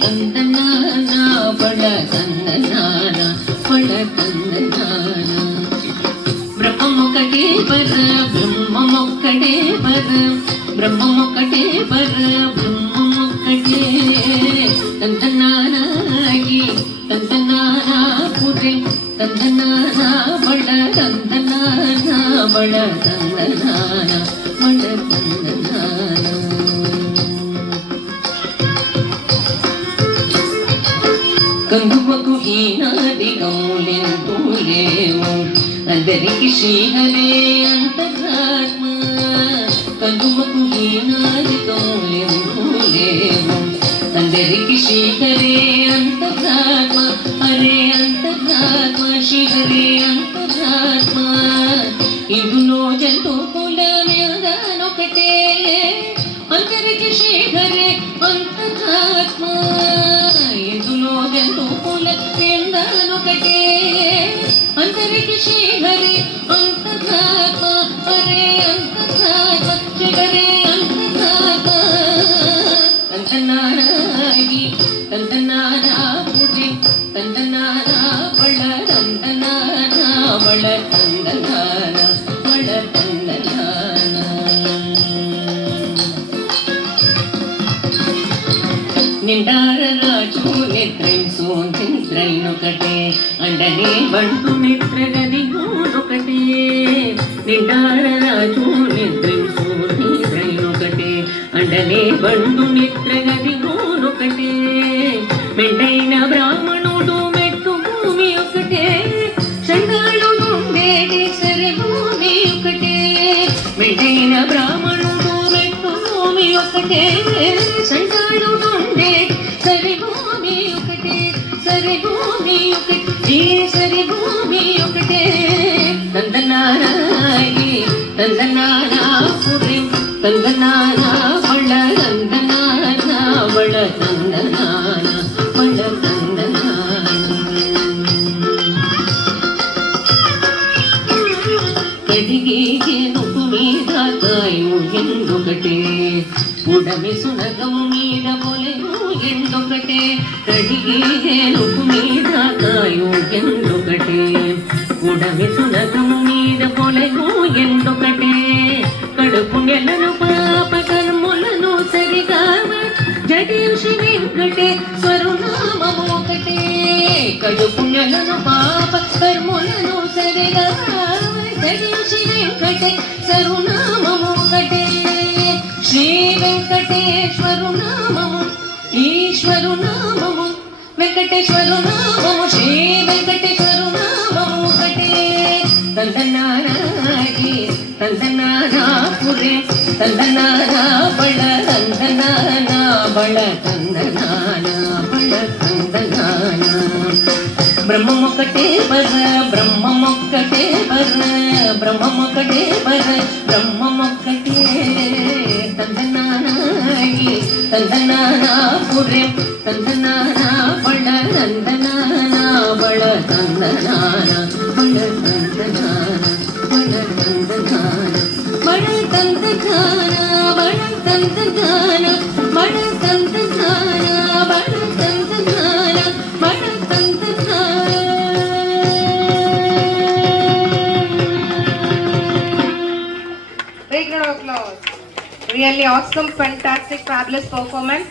ತಂದನಾನ ಬಳ ತಂದನಾನ ಬಳ ತಂದನಾನ ಬ್ರಹ್ಮಮೊಕ್ಕಟೇ ಬರ ಬ್ರಹ್ಮಮೊಕ್ಕಟೇ ಬರ ಬ್ರಹ್ಮಮೊಕ್ಕಟೇ ಬರ ಬ್ರಹ್ಮಮೊಕ್ಕಟೇ ತಂದನಾನಾಗಿ ತಂದನಾನ ಪೂಜೆ ತಂದನಾನ ಬಳ ತಂದನಾನ ಬಳ ತಂದನಾನ ಬಳ ತಂದನಾನ కందువకు ఈనాది కౌలెంతూ లేవు అందరికి శ్రీహరే అంతరాత్మ కందువకు ఈనాది కౌలెంతూ లేవు అందరికి శ్రీహరే అంతరాత్మ హరే అంతరాత్మ శ్రీహరే అంతరాత్మ ఇందులో జంతువుల మ్యాదానొకటే అందరికి శ్రీహరే అంతరాత్మ ఇందులో జంతువుల మ్యాదానొకటే అందరికి శ్రీహరే అంతరాత్మ హరే అంతరాత్మ శ్రీహరే అంతరాత్మ ತಂದನಾನಾಗಿ ತಂದನಾನ ಪೂಜೆ ತಂದನಾನ ಬಳ ತಂದನಾನ ಬಳ ತಂದನಾನ ಬಳ ತಂದನಾನ నిండార రాజు నిద్రైసు నిద్రైనొకటే అండనే బంటు నిద్రగదిగూనొకటే నిండార రాజు నిద్రైసు నిద్రైనొకటే అండనే బంటు నిద్రగదిగూనొకటే మెండైన బ్రాహ్మణుడు మెట్టు భూమి ఒకటే షండాలు ఉండేటి సరి భూమి ఒకటే మెండైన బ్రాహ్మణుడు మెట్టు భూమి ఒకటే షండాలు ఉండేటి సరి భూమి ఒకటే సరి భూమి ఒకటే సరి భూమి ఒకటే తందనానాయి తందనానా పురి తందనానా బళ తందనాన బళ తందనాన బళ తందనాన కడిగే జనుకు మీద కాయు ఎందొకటే ఉడమి సునగము మీద పొలెను ఎందొకటే కడిగే జనుకు మీద కాయు ఎందొకటే ఉడమి సునగము మీద పొలెను ఎందొకటే కడుపు నెలను పాప కర్ములను సరిగా జడేషి వెంకటేశ్వరు నామము ఒకటే కడుపు నెలను పాప కర్ములను సరిగా జడేషి వెంకటేశ్వరు నామము ఒకటే శ్రీ వెంకటేశ్వరు నామము ఈశ్వరు నామము వెంకటేశ్వరు నామము శ్రీ వెంకటేశ్వరు నామము ఒకటే తందనానాగి తందనానా పురే తందనానా బళ తందనానా బళ తందనానా బళ తందనానా బ్రహ్మమొక్కటే బర బ్రహ్మమొక్కటే బర బ్రహ్మమొక్కటే బర బ్రహ్మమొక్కటే తందనానాగి తందనానా పురే తందనానా బళ తందనానా బళ తందనానా బళ తందనానా బళ తందనానా బళ తందనానా బళ తందనానా బళ తందనానా బళ తందనానా బళ తందనానా Big round of applause. Really awesome, fantastic, fabulous performance.